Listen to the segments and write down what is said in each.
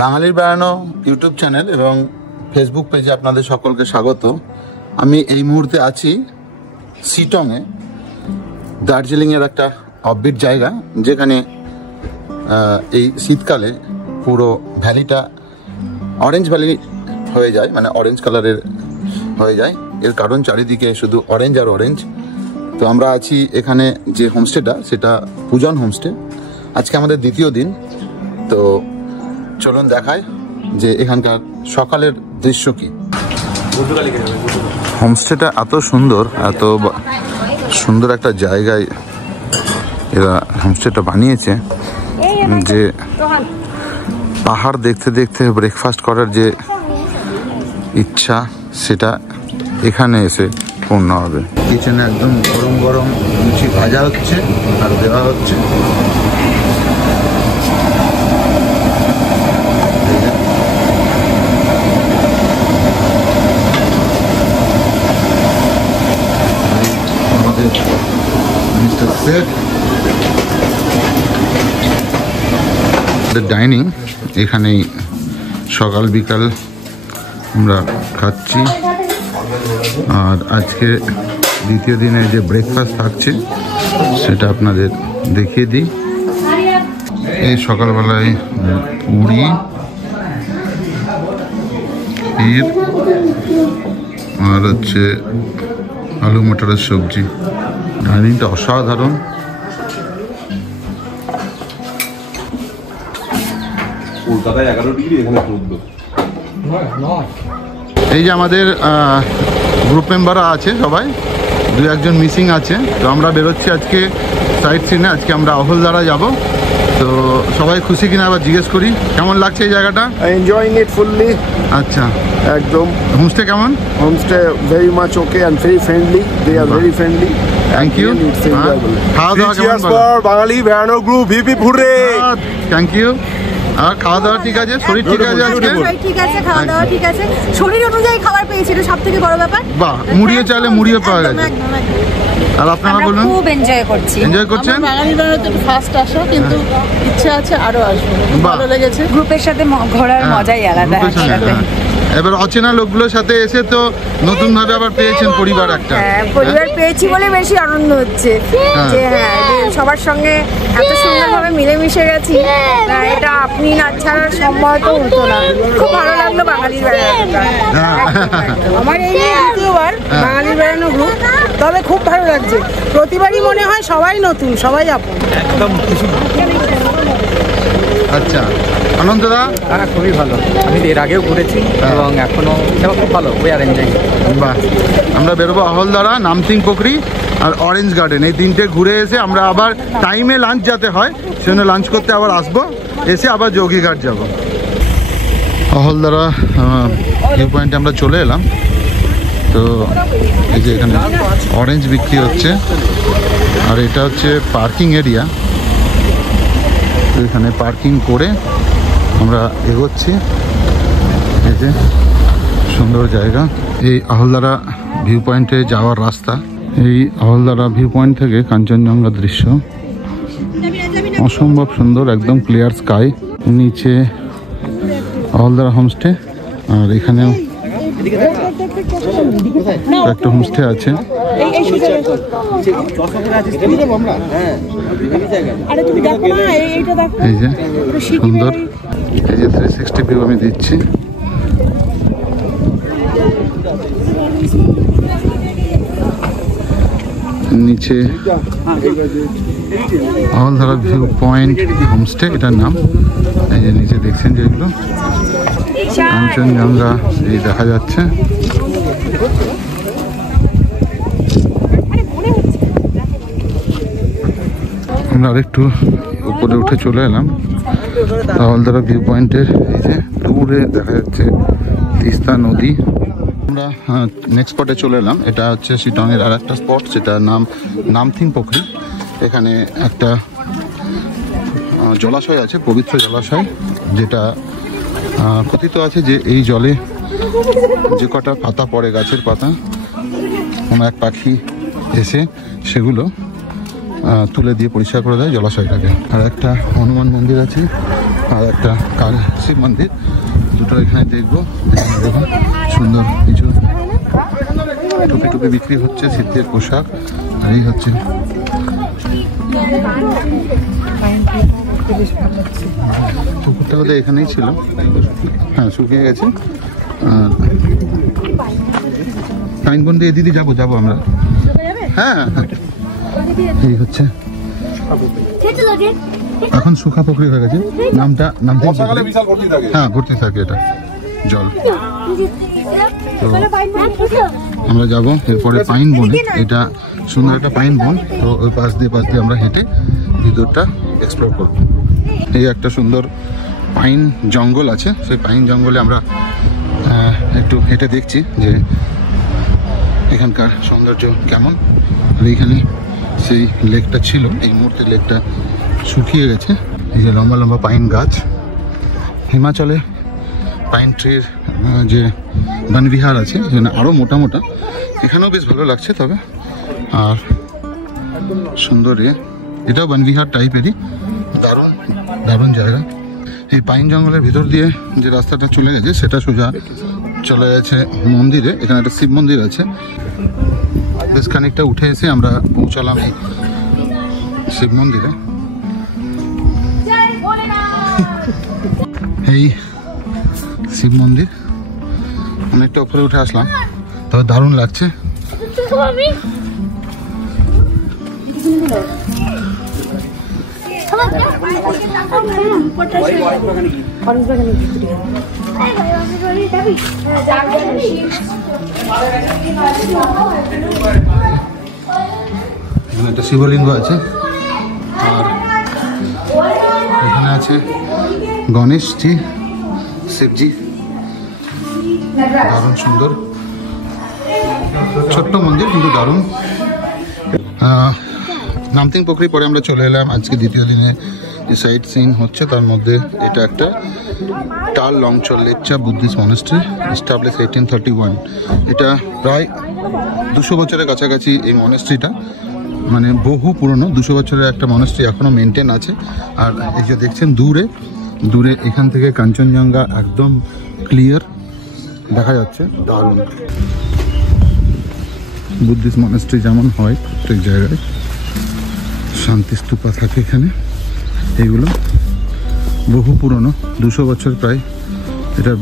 বাঙালির বেড়ানো YouTube channel এবং ফেসবুক পেজে আপনাদের সকলকে স্বাগত। আমি এই মুহূর্তে আছি শিটংয়ে, দার্জিলিংয়ের একটা অফবিট জায়গা, যেখানে এই শীতকালে পুরো ভ্যালিটা অরেঞ্জ ভ্যালি হয়ে যায়, মানে অরেঞ্জ কালারের হয়ে যায়। এর কারণ চারিদিকে শুধু অরেঞ্জ আর অরেঞ্জ। তো আমরা আছি এখানে যে হোমস্টেটা, সেটা পূজন হোমস্টে। আজকে আমাদের দ্বিতীয় দিন। তো চলুন দেখায় যে এখানকার সকালের দৃশ্য কি। হোমস্টেটা এত সুন্দর, এত সুন্দর একটা জায়গায় এরা হোমস্টেটা বানিয়েছে যে পাহাড় দেখতে দেখতে ব্রেকফাস্ট করার যে ইচ্ছা, সেটা এখানে এসে পূর্ণ হবে। কিচেনে একদম গরম গরম লুচি ভাজা হচ্ছে আর দেওয়া হচ্ছে। আমাদের মিস্টার শেফ ডাইনিং, এখানেই সকাল বিকাল আমরা খাচ্ছি। আর আজকে দ্বিতীয় দিনে যে ব্রেকফাস্ট থাকছে সেটা আপনাদের দেখিয়ে দিই। এই সকালবেলায় পুরি, ক্ষীর আর হচ্ছে আলু মটরের সবজি। ডাইনিংটা অসাধারণ। কলকাতায় 11 ডিগ্রি, এখানে 14। এই যে আমাদের গ্রুপ মেম্বাররা আছে, সবাই 2-1জন মিসিং আছে। তো আমরা বেরোচ্ছি আজকে সাইট সিনে। আজকে আমরা অহলদারা যাব। তো সবাই খুশি কিনা আবার জিজ্ঞেস করি, কেমন লাগছে এই জায়গাটা? Enjoying it fully. আচ্ছা, একদম। হোমস্টে কেমন? Homestay very much okay and very friendly. They are very friendly. Thank you. খাওয়া দাওয়া কেমন? বাঙালি বেড়ানো গ্রুপ ভিপি ফুরে। Thank you. আর খাওয়া দাওয়া ঠিক আছে? শরীর ঠিক আছে? আজকে ঠিক আছে, খাওয়া দাওয়া ঠিক আছে, শরীর অনুযায়ী খাবার পেয়েছি, এটা সবথেকে বড় ব্যাপার। বাহ, মুড়িও চাইলে মুড়িও পাওয়া গেছে। আর আপনারা বলুন? খুব এনজয় করছি। এনজয় করছেন? বাঙালি বেড়াতে ফার্স্ট আসো, কিন্তু ইচ্ছা আছে আরো আসবো। ভালো লেগেছে। গ্রুপের সাথে ঘোরার মজাই আলাদা। এবার অচেনা লোকগুলোর সাথে এসে তো নতুন ভাবে আবার পেয়েছেন পরিবার একটা। পরিবার পেয়েছি বলে বেশি আনন্দ হচ্ছে যে সবার সঙ্গে এত সুন্দরভাবে মিলেমিশে গেছি। এটা আপনি না ছাড়া সম্ভব তো হতো না। খুব ভালো লাগলো বাঙালির বেড়ানোটা। আমার এই দ্বিতীয়বার বাঙালির বেড়ানো গ্রুপ, তবে খুব ভালো লাগছে। প্রতিবারই মনে হয় সবাই নতুন, সবাই আপন। একদম খুশি। আচ্ছা, আনন্দদা? হ্যাঁ, খুবই ভালো। আমি এর আগেও ঘুরেছি এবং এখনো খুব ভালো। ওই আর এনজয়। বাহ, আমরা বেরোবো অহলদারা, নামসিং পোখরি আর অরেঞ্জ গার্ডেন। এই তিনটে ঘুরে এসে আমরা আবার টাইমে লাঞ্চ যাতে হয়, সেজন্য লাঞ্চ করতে আবার আসবো। এসে আবার যোগীঘাট যাব। অহলদারা ভিউ পয়েন্টে আমরা চলে এলাম। তো এই যে এখানে অরেঞ্জ বিক্রি হচ্ছে, আর এটা হচ্ছে পার্কিং এরিয়া। তো এখানে পার্কিং করে আমরা এগোচ্ছি। এই যে সুন্দর জায়গা। এই অহলদারা ভিউ পয়েন্টে যাওয়ার রাস্তা। এই অহলদারা ভিউ পয়েন্ট থেকে কাঞ্চনজঙ্ঘা দৃশ্য অসম্ভব সুন্দর, একদম ক্লিয়ার স্কাই। নিচে অহলদারা হোমস্টে, আর এখানেও একটা হোমস্টে আছে। এই যে সুন্দর, এই যে 360 ভিউ আমি দিচ্ছি। নিচে অহলদারা ভিউ পয়েন্ট হোমস্টে, এটার নাম। এই যে নিচে দেখছেন যেগুলো কাঞ্চনজঙ্ঘা এই দেখা যাচ্ছে। আমরা আরেকটু উপরে উঠে চলে এলাম অহলদারা ভিউ পয়েন্টের। এই যে দূরে দেখা যাচ্ছে তিস্তা নদী। আমরা নেক্সট স্পটে চলে এলাম। এটা হচ্ছে শিটংয়ের আর একটা স্পট, সেটার নাম নামথিং পোখরি। এখানে একটা জলাশয় আছে, পবিত্র জলাশয়, যেটা কথিত আছে যে এই জলে যে কটা পাতা পড়ে, গাছের পাতা, কোনো এক পাখি এসে সেগুলো তুলে দিয়ে পরিষ্কার করে দেয় জলাশয়টাকে। আর একটা হনুমান মন্দির আছে আর একটা কাল শিব মন্দির, দুটো এখানে দেখবো। এখানে দেখুন সুন্দর কিছু টুপি টুপি বিক্রি হচ্ছে, শীতের পোশাক। আর এই হচ্ছে পুকুরটা বোধহয় এখানেই ছিল, হ্যাঁ শুকিয়ে গেছে। আর টাইমবন্দি দিদি যাবো আমরা, হ্যাঁ এই হচ্ছে এখন শুখা পুকুরি হয়ে গেছে, নামটা হ্যাঁ ভর্তি থাকে এটা জল। তো আমরা যাবো এরপরে পাইন বনে, এটা সুন্দর একটা পাইন বন। তো ওই পাশ দিয়ে আমরা হেঁটে ভিতরটা এক্সপ্লোর করবো। এই একটা সুন্দর পাইন জঙ্গল আছে, সেই পাইন জঙ্গলে আমরা একটু হেঁটে দেখছি যে এখানকার সৌন্দর্য কেমন। আর এইখানে সেই লেকটা ছিল, এই মুহূর্তে লেকটা শুকিয়ে গেছে। এই যে লম্বা লম্বা পাইন গাছ, হিমাচলে পাইন ট্রির যে বনবিহার আছে যেখানে আরও মোটা মোটা, এখানেও বেশ ভালো লাগছে। তবে আর সুন্দর এটাও বনবিহার টাইপেরই, দারুণ দারুণ জায়গা। এই পাইন জঙ্গলের ভিতর দিয়ে যে রাস্তাটা চলে গেছে সেটা সোজা চলে গেছে মন্দিরে। এখানে একটা শিব মন্দির আছে। বেশ খানিকটা উঠে এসে আমরা পৌঁছালাম এই শিব মন্দিরে। এই শিব মন্দির অনেকটা উপরে উঠে আসলাম, তবে দারুণ লাগছে। এখানে একটা শিবলিঙ্গ আছে, আর এখানে আছে গণেশজি, শিবজি, দারুণ সুন্দর ছোট্ট মন্দির কিন্তু দারুণ। নামতিং পুকুরি পরে আমরা চলে এলাম আজকে দ্বিতীয় দিনে যে সাইট সিন হচ্ছে, তার মধ্যে এটা একটা টাল লংচল লেকচা বুদ্ধিস্ট মনাস্ট্রি, এস্টাবলিশ 1831। এটা প্রায় 200 বছরের কাছাকাছি এই মনাস্ট্রিটা, মানে বহু পুরনো 200 বছরের একটা মনাস্ট্রি এখনও মেনটেন আছে। আর এই যে দেখছেন দূরে দূরে এখান থেকে কাঞ্চনজঙ্ঘা একদম ক্লিয়ার দেখা যাচ্ছে, দারুণ। বুদ্ধিস্ট মনাস্ট্রি যেমন হয় প্রত্যেক জায়গায় শান্তি স্তূপা থাকে, এখানে এইগুলো বহু পুরনো 200 বছর প্রায় এটা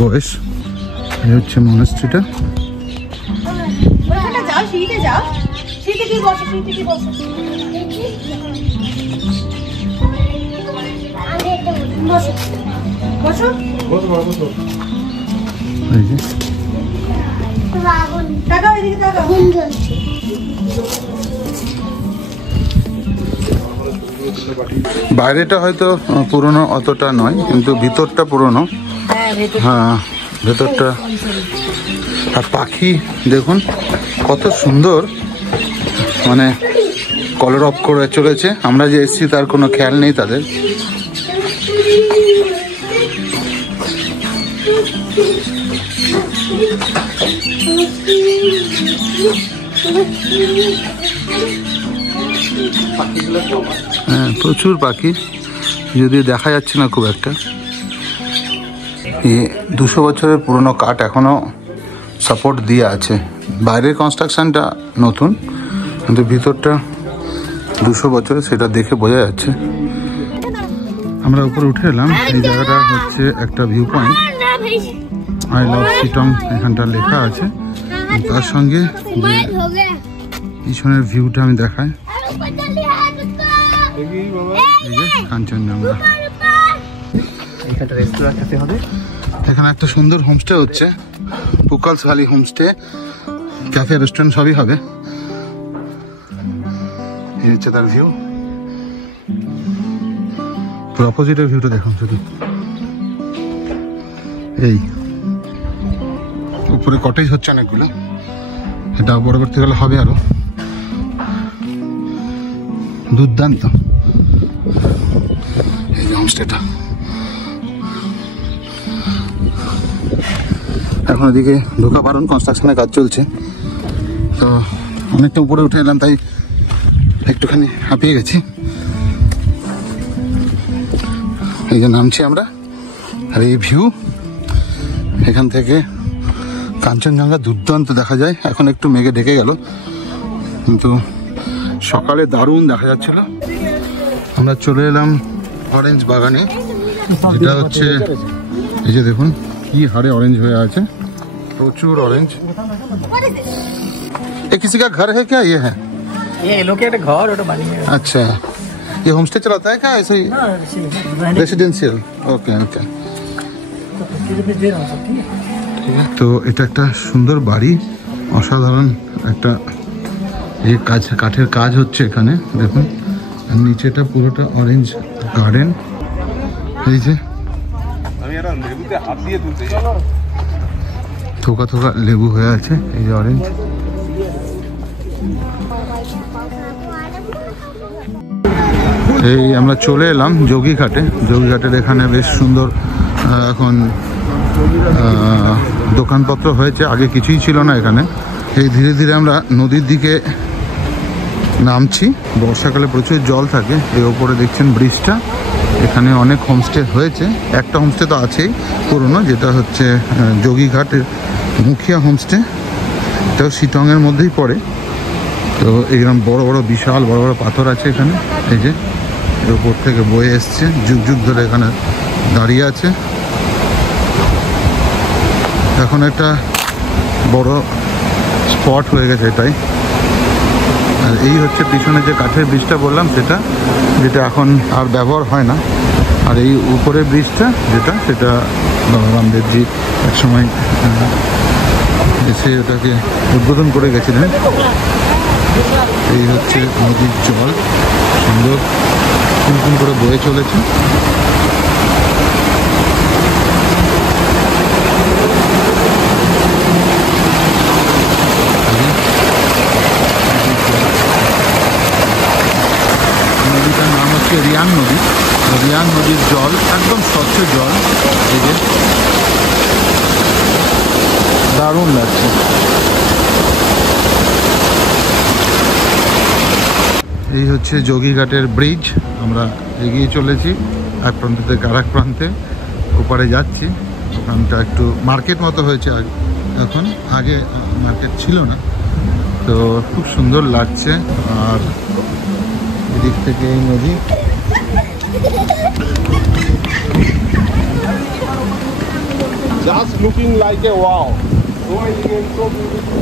বয়স। এই হচ্ছে মনাস্ট্রিটা। এই যে বাইরেটা হয়তো পুরনো অতটা নয়, কিন্তু ভিতরটা পুরনো। হ্যাঁ ভেতরটা। আর পাখি দেখুন কত সুন্দর, মানে কলর অফ করে চলেছে। আমরা যে এসেছি তার কোনো খেয়াল নেই তাদের। হ্যাঁ প্রচুর পাখি, যদিও দেখা যাচ্ছে না খুব একটা। এই 200 বছরের পুরনো কাঠ এখনো সাপোর্ট দিয়ে আছে। বাইরের কনস্ট্রাকশনটা নতুন, কিন্তু ভিতরটা 200 বছরের, সেটা দেখে বোঝা যাচ্ছে। আমরা উপরে উঠে এলাম। এই জায়গাটা হচ্ছে একটা view point, I love Sittong এখানটা লেখা আছে। তার সঙ্গে যে পিছনের ভিউটা আমি দেখাই, এই যে কাঞ্চনজঙ্ঘা। এখানে একটা সুন্দর হোমস্টে হচ্ছে, পুকালস ভ্যালি হোমস্টে, ক্যাফে রেস্টুরেন্ট সবই হবে। এই হচ্ছে তার ভিউ। পুরো অপোজিটের ভিউটা দেখুন শুধু। এই উপরে কটেজ হচ্ছে অনেকগুলো, এটা পরবর্তীকালে হবে আরো। দুর্দান্ত এই যে হোমস্টেটা। এখন ওদিকে ঢোকা বারণ, কনস্ট্রাকশনের কাজ চলছে। তো অনেকটা উপরে উঠে এলাম, তাই একটুখানি হাঁপিয়ে গেছি। এই যে নামছি আমরা, আর এই ভিউ এখান থেকে কাঞ্চনজঙ্ঘা দুর্দান্ত দেখা যায়। এখন একটু মেঘে ঢেকে গেল, কিন্তু সকালে দারুণ দেখা যাচ্ছিল। আমরা চলে এলাম অরেঞ্জ বাগানে, যেটা হচ্ছে এই যে দেখুন কি হারে অরেঞ্জ হয়ে আছে, প্রচুর অরেঞ্জ। ये किसी का घर है क्या? ये है ये लोग के একটা ঘর ওটা বানিয়ে। अच्छा, ये होम स्टे चलाता है क्या ऐसे ही? रेसिडेंशियल। ओके ओके, তো এটা একটা সুন্দর বাড়ি, অসাধারণ একটা এই কাজ, কাঠের কাজ হচ্ছে এখানে দেখুন। আর নিচেটা পুরোটা অরেঞ্জ গার্ডেন। এই যে আমি একটা লেবুতে হাত দিয়ে তুলতে থোকা থোকা লেবু হয়ে আছে, এই যে অরেঞ্জ। এই আমরা চলে এলাম যোগীঘাটে। যোগীঘাটের এখানে বেশ সুন্দর এখন দোকানপত্র হয়েছে, আগে কিছুই ছিল না এখানে। এই ধীরে ধীরে আমরা নদীর দিকে নামছি। বর্ষাকালে প্রচুর জল থাকে। এই ওপরে দেখছেন ব্রিজটা, এখানে অনেক হোমস্টে হয়েছে। একটা হোমস্টে তো আছেই পুরনো, যেটা হচ্ছে যোগীঘাটের মুখিয়া হোমস্টে, এটাও শিটংয়ের মধ্যেই পড়ে। তো এইরকম বড় বড় বিশাল বড় বড় পাথর আছে এখানে, এই যে এর উপর থেকে বয়ে এসছে, যুগ যুগ ধরে এখানে দাঁড়িয়ে আছে। এখন একটা বড় স্পট হয়ে গেছে এটাই। আর এই হচ্ছে পিছনে যে কাঠের ব্রিজটা বললাম সেটা, যেটা এখন আর ব্যবহার হয় না। আর এই উপরের ব্রিজটা যেটা, সেটা বাবা রামদেবজি একসময় এসে ওটাকে উদ্বোধন করে গেছিলেন। এই হচ্ছে নদীর জল, সুন্দর কুমকুম করে বয়ে চলেছে। নদীটার নাম হচ্ছে রিয়াং নদী। রিয়াং নদীর জল একদম স্বচ্ছ জল, এই যে দারুণ লাগছে। এই হচ্ছে যোগীঘাটের ব্রিজ। আমরা এগিয়ে চলেছি এক প্রান্ত থেকে আর এক প্রান্তে, ওপারে যাচ্ছি। ওখানটা একটু মার্কেট মতো হয়েছে এখন, আগে মার্কেট ছিল না। তো খুব সুন্দর লাগছে। আর এদিক থেকে এই নদী, Just looking like a wow. So many games, so beautiful.